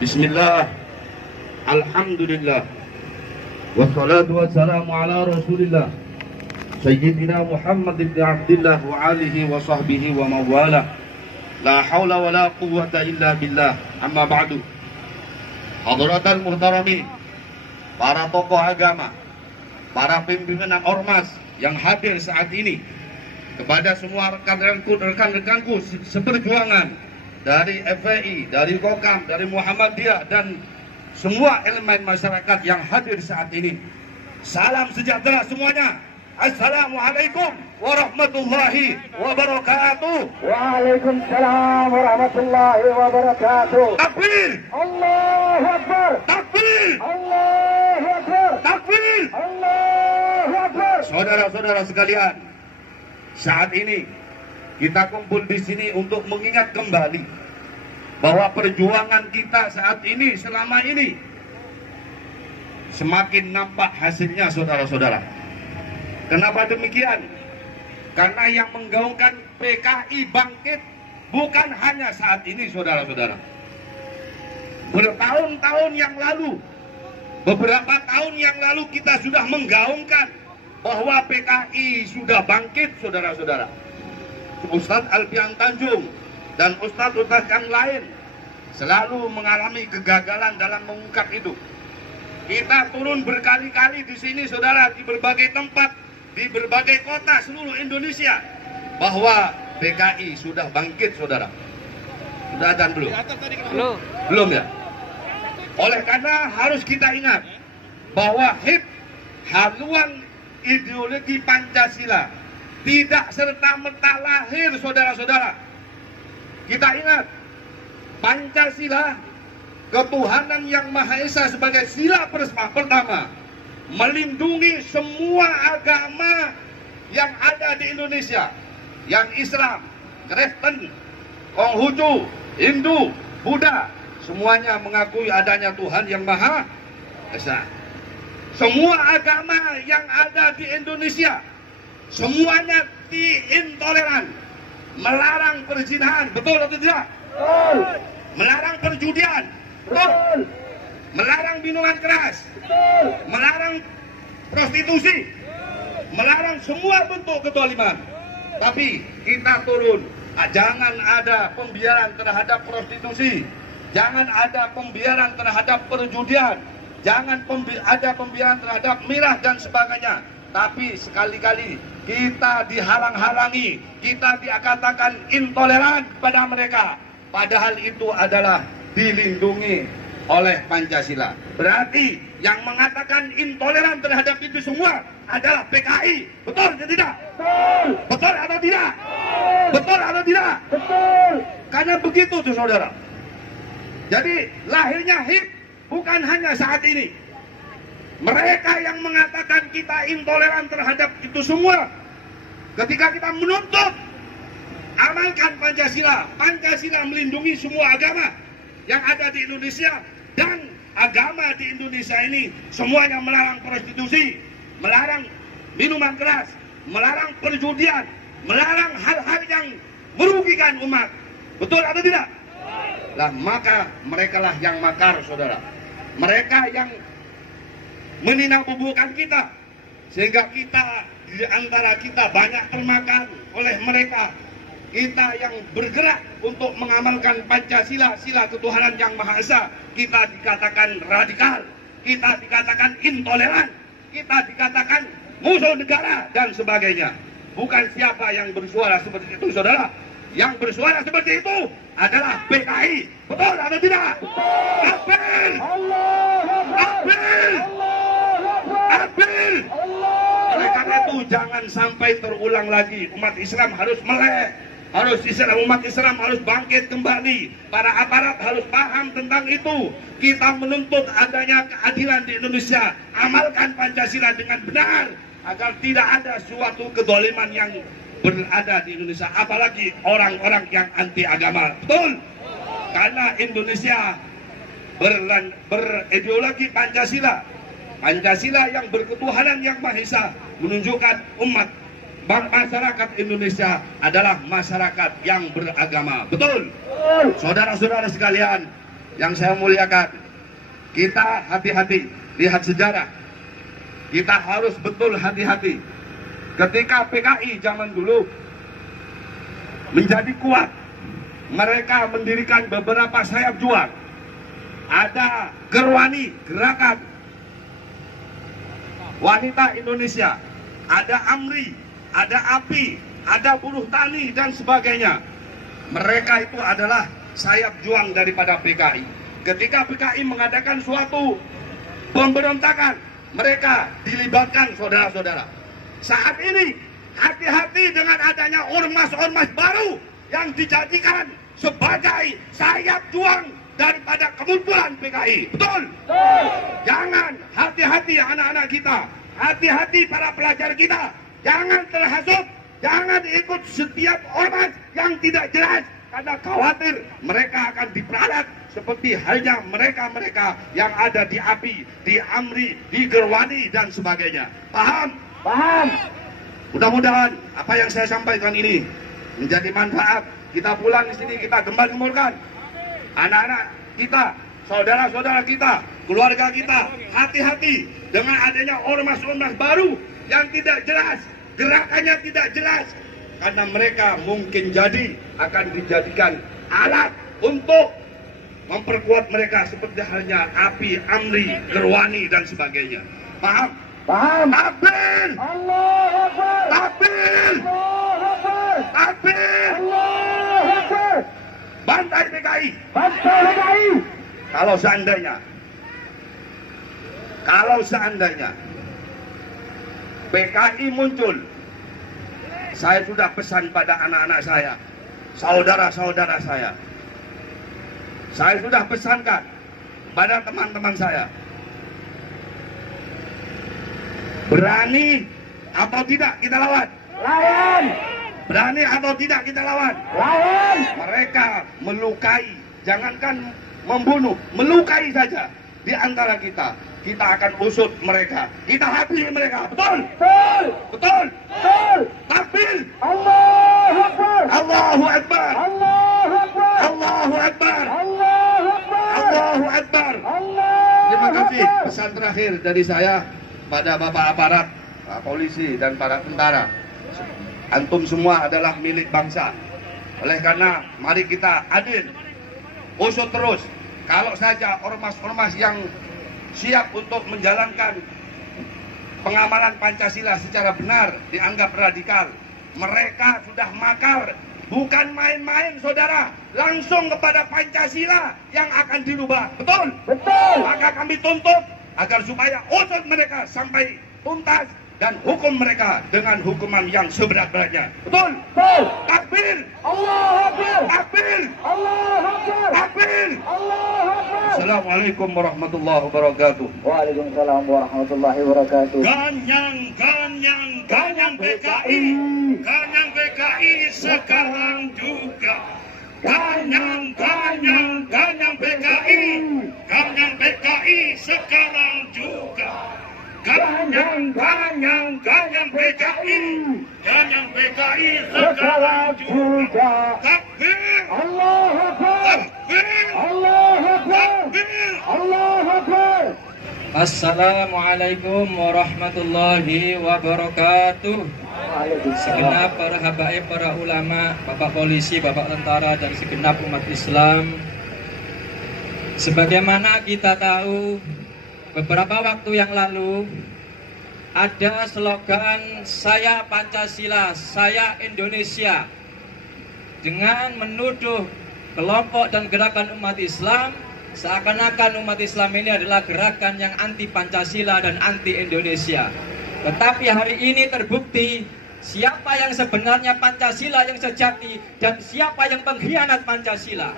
Bismillah, Alhamdulillah, wassalatu wassalamu ala Rasulillah Sayyidina Muhammad ibn Abdillah wa alihi wa sahbihi wa mawala. La hawla wa la quwwata illa billah. Amma ba'du. Hadratal muhtarami, para tokoh agama, para pimpinan ormas yang hadir saat ini, kepada semua rekan-rekanku seperjuangan dari FPI, dari Kokam, dari Muhammadiyah, dan semua elemen masyarakat yang hadir saat ini, salam sejahtera semuanya. Assalamualaikum warahmatullahi wabarakatuh. Waalaikumsalam warahmatullahi wabarakatuh. Takbir! Allahu Akbar. Takbir! Allahu Akbar. Takbir! Allahu Akbar. Saudara-saudara sekalian, saat ini kita kumpul di sini untuk mengingat kembali bahwa perjuangan kita saat ini, selama ini, semakin nampak hasilnya, saudara-saudara. Kenapa demikian? Karena yang menggaungkan PKI bangkit bukan hanya saat ini, saudara-saudara. Bertahun-tahun yang lalu, beberapa tahun yang lalu kita sudah menggaungkan bahwa PKI sudah bangkit, saudara-saudara. Ustadz Alfian Tanjung dan ustadz-ustadz yang lain selalu mengalami kegagalan dalam mengungkap itu. Kita turun berkali-kali di sini, saudara, di berbagai tempat, di berbagai kota seluruh Indonesia, bahwa PKI sudah bangkit, saudara. Sudah dan belum? Belum ya? Oleh karena harus kita ingat bahwa haluan ideologi Pancasila tidak serta-merta lahir, saudara-saudara. Kita ingat, Pancasila, ketuhanan yang Maha Esa, sebagai sila pertama, melindungi semua agama yang ada di Indonesia, yang Islam, Kristen, Konghucu, Hindu, Buddha, semuanya mengakui adanya Tuhan yang Maha Esa. Semua agama yang ada di Indonesia, semuanya intoleran, melarang perzinahan, betul atau tidak? Betul. Melarang perjudian, betul. Melarang minuman keras, Betul. melarang prostitusi, melarang semua bentuk kezaliman. Tapi kita turun, jangan ada pembiaran terhadap prostitusi, jangan ada pembiaran terhadap perjudian, jangan ada pembiaran terhadap miras dan sebagainya. Tapi sekali-kali kita dihalang-halangi, kita dikatakan intoleran pada mereka, padahal itu adalah dilindungi oleh Pancasila. Berarti yang mengatakan intoleran terhadap itu semua adalah PKI. Betul atau tidak? Betul. Betul atau tidak? Betul. Betul atau tidak? Betul. Karena begitu tuh, saudara. Jadi lahirnya HIP bukan hanya saat ini. Mereka yang mengatakan kita intoleran terhadap itu semua, ketika kita menuntut amalkan Pancasila, Pancasila melindungi semua agama yang ada di Indonesia, dan agama di Indonesia ini semuanya melarang prostitusi, melarang minuman keras, melarang perjudian, melarang hal-hal yang merugikan umat. Betul atau tidak? Lah, maka merekalah yang makar, saudara. Mereka yang meninambubukan kita, sehingga kita, di antara kita banyak termakan oleh mereka. Kita yang bergerak untuk mengamalkan Pancasila, sila ketuhanan yang Maha Esa, kita dikatakan radikal, kita dikatakan intoleran, kita dikatakan musuh negara dan sebagainya. Bukan siapa yang bersuara seperti itu, saudara. Yang bersuara seperti itu adalah PKI. Betul atau tidak? Takbir! Takbir! Takbir! Oleh karena itu jangan sampai terulang lagi. Umat Islam harus melek, umat Islam harus bangkit kembali. Para aparat harus paham tentang itu. Kita menuntut adanya keadilan di Indonesia. Amalkan Pancasila dengan benar, agar tidak ada suatu kezaliman yang berada di Indonesia, apalagi orang-orang yang anti agama. Betul? Karena Indonesia berideologi Pancasila, Pancasila yang berketuhanan yang Maha Esa, menunjukkan umat masyarakat Indonesia adalah masyarakat yang beragama. Betul? Saudara-saudara sekalian, yang saya muliakan, kita hati-hati, lihat sejarah. Kita harus betul hati-hati. Ketika PKI zaman dulu menjadi kuat, mereka mendirikan beberapa sayap juang. Ada Gerwani, Gerakan Wanita Indonesia, ada AMRI, ada API, ada Buruh Tani, dan sebagainya. Mereka itu adalah sayap juang daripada PKI. Ketika PKI mengadakan suatu pemberontakan, mereka dilibatkan, saudara-saudara. Saat ini, hati-hati dengan adanya ormas-ormas baru yang dijadikan sebagai sayap juang daripada kemunculan PKI. Betul? Betul. Jangan, hati-hati anak-anak kita, hati-hati para pelajar kita. Jangan terhasut, jangan ikut setiap ormas yang tidak jelas, karena khawatir mereka akan diperalat seperti halnya mereka-mereka yang ada di API, di AMRI, di Gerwani, dan sebagainya. Paham? Paham. Mudah-mudahan apa yang saya sampaikan ini menjadi manfaat. Kita pulang di sini, kita gembar-gemborkan anak-anak kita, saudara-saudara kita, keluarga kita. Hati-hati dengan adanya ormas-ormas baru yang tidak jelas, gerakannya tidak jelas, karena mereka mungkin jadi akan dijadikan alat untuk memperkuat mereka seperti halnya API, AMRI, Gerwani, dan sebagainya. Paham? Paham. Takbir! Allahu Akbar. Takbir! Allahu Akbar. Takbir! Allahu Akbar. Bantai PKI! Bantai PKI. Kalau seandainya PKI muncul, saya sudah pesan pada anak-anak saya, saudara-saudara saya sudah pesankan pada teman-teman saya, berani atau tidak kita lawan? Lawan. Berani atau tidak kita lawan? Lawan. Mereka melukai, jangankan membunuh, melukai saja di antara kita. Kita akan usut mereka, kita habisi mereka. Betul? Betul. Betul? Betul. Takbir! Allahu Akbar. Allahu Akbar! Allahu Akbar. Allahu Akbar! Allahu Akbar. Allahu Akbar! Allahu Terima kasih. Akbar. Pesan terakhir dari saya pada Bapak aparat, Pak Polisi, dan para tentara. Antum semua adalah milik bangsa. Oleh karena mari kita adil, usut terus. Kalau saja ormas-ormas yang siap untuk menjalankan pengamalan Pancasila secara benar dianggap radikal, mereka sudah makar. Bukan main-main, saudara. Langsung kepada Pancasila yang akan dirubah. Betul? Betul. Maka kami tuntut agar supaya usut mereka sampai tuntas dan hukum mereka dengan hukuman yang seberat-beratnya. Betul? Betul. Takbir! Allahu Akbar. Takbir! Allahu Akbar. Takbir! Allahu Akbar. Assalamualaikum warahmatullahi wabarakatuh. Waalaikumsalam warahmatullahi wabarakatuh. Ganyang PKI, ganyang PKI sekarang juga. Ganyang PKI, ganyang PKI sekarang juga. Ganyang PKI, ganyang PKI sekarang juga. Takbir! Allahu Akbar. Takbir! Allahu Akbar. Takbir! Allahu Akbar. Assalamualaikum warahmatullahi wabarakatuh. Segenap para habaib, para ulama, bapak polisi, bapak tentara, dan segenap umat Islam. Sebagaimana kita tahu, beberapa waktu yang lalu ada slogan "Saya Pancasila, Saya Indonesia", dengan menuduh kelompok dan gerakan umat Islam seakan-akan umat Islam ini adalah gerakan yang anti Pancasila dan anti Indonesia. Tetapi hari ini terbukti siapa yang sebenarnya Pancasila yang sejati dan siapa yang pengkhianat Pancasila.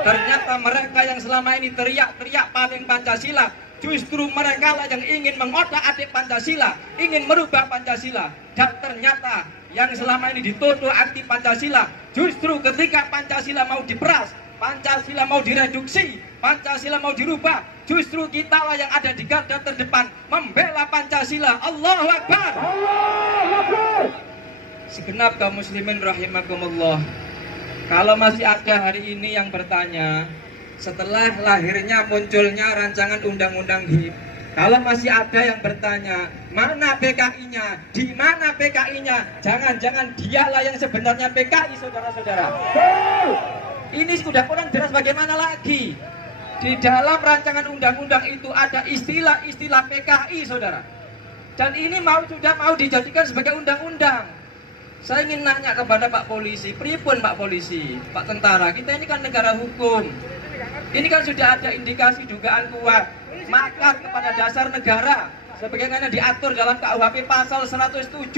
Ternyata mereka yang selama ini teriak-teriak paling Pancasila, justru mereka lah yang ingin mengotak-atik Pancasila, ingin merubah Pancasila. Dan ternyata yang selama ini dituduh anti Pancasila, justru ketika Pancasila mau diperas, Pancasila mau direduksi, Pancasila mau dirubah, justru kita lah yang ada di garda terdepan membela Pancasila. Allahu Akbar. Allahu Akbar. Segenap kaum muslimin rahimakumullah, kalau masih ada hari ini yang bertanya, setelah lahirnya munculnya rancangan undang-undang HIP, kalau masih ada yang bertanya, mana PKI-nya? Di mana PKI-nya? Jangan-jangan dialah yang sebenarnya PKI, saudara-saudara. Ini sudah kurang jelas bagaimana lagi. Di dalam rancangan undang-undang itu ada istilah-istilah PKI, saudara. Dan ini sudah mau dijadikan sebagai undang-undang. Saya ingin nanya kepada Pak Polisi, pripun Pak Polisi, Pak Tentara, kita ini kan negara hukum. Ini kan sudah ada indikasi dugaan kuat makar kepada dasar negara sebagaimana diatur dalam KUHP pasal 107.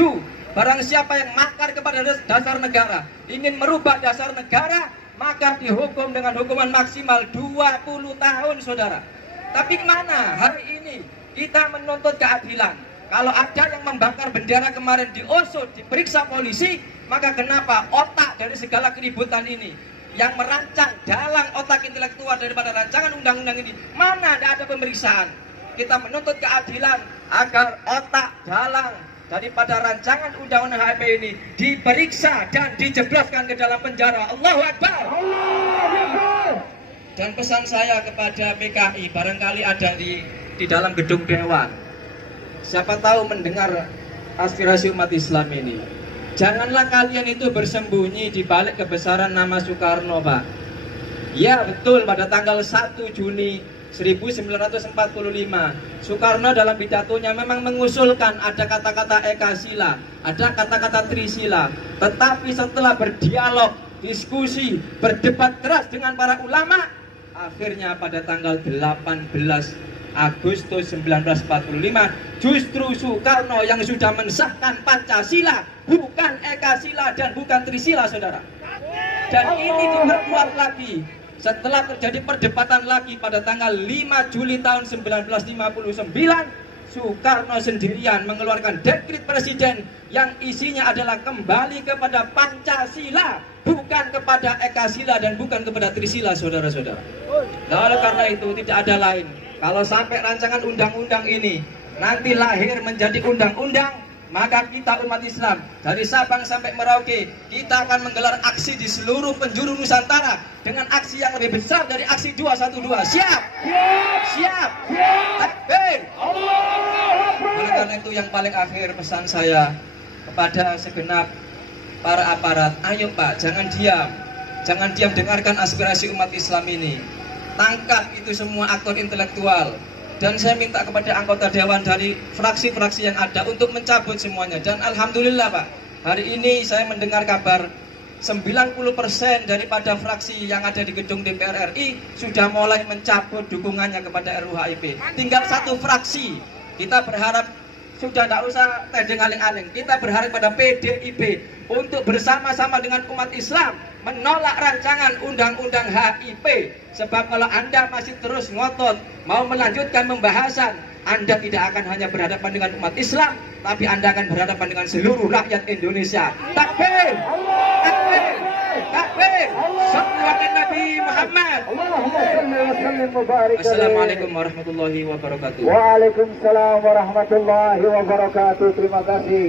Barang siapa yang makar kepada dasar negara, ingin merubah dasar negara, maka dihukum dengan hukuman maksimal 20 tahun, saudara. Tapi mana hari ini kita menuntut keadilan? Kalau ada yang membakar bendera kemarin diusut, diperiksa polisi, maka kenapa otak dari segala keributan ini, yang merancang dalang otak intelektual daripada rancangan undang-undang ini, mana tidak ada pemeriksaan? Kita menuntut keadilan agar otak dalang daripada rancangan undang-undang HIP ini diperiksa dan dijebloskan ke dalam penjara. Allahu Akbar. Dan pesan saya kepada PKI, barangkali ada di dalam gedung Dewan, siapa tahu mendengar aspirasi umat Islam ini. Janganlah kalian itu bersembunyi di balik kebesaran nama Soekarno, Pak. Ya betul, pada tanggal 1 Juni 1945 Soekarno dalam pidatonya memang mengusulkan ada kata-kata Ekasila, ada kata-kata Trisila. Tetapi setelah berdialog, diskusi, berdebat keras dengan para ulama, akhirnya pada tanggal 18 Agustus 1945 justru Soekarno yang sudah mensahkan Pancasila, bukan Ekasila dan bukan Trisila, saudara. Dan ini diperkuat lagi setelah terjadi perdebatan lagi pada tanggal 5 Juli tahun 1959. Soekarno sendirian mengeluarkan dekret presiden yang isinya adalah kembali kepada Pancasila, bukan kepada Ekasila dan bukan kepada Trisila, saudara-saudara. Nah, oleh karena itu tidak ada lain. Kalau sampai rancangan undang-undang ini nanti lahir menjadi undang-undang, maka kita umat Islam dari Sabang sampai Merauke, kita akan menggelar aksi di seluruh penjuru Nusantara dengan aksi yang lebih besar dari aksi 212. Siap? Siap? Takbir! Oleh karena itu yang paling akhir pesan saya kepada segenap para aparat, ayo Pak, jangan diam. Jangan diam, dengarkan aspirasi umat Islam ini. Tangkap itu semua aktor intelektual. Dan saya minta kepada anggota dewan dari fraksi-fraksi yang ada untuk mencabut semuanya. Dan alhamdulillah Pak, hari ini saya mendengar kabar 90% daripada fraksi yang ada di gedung DPR RI sudah mulai mencabut dukungannya kepada RUU HIP. Tinggal satu fraksi. Kita berharap sudah tidak usah tedeng aling-aling. Kita berharap pada PDIP untuk bersama-sama dengan umat Islam menolak rancangan undang-undang HIP. Sebab kalau Anda masih terus ngotot mau melanjutkan pembahasan, Anda tidak akan hanya berhadapan dengan umat Islam, tapi Anda akan berhadapan dengan seluruh rakyat Indonesia. Takbir! Takbir! Takbir! Sallallahu Nabi Muhammad. Assalamualaikum warahmatullahi wabarakatuh. Waalaikumsalam warahmatullahi wabarakatuh. Terima kasih.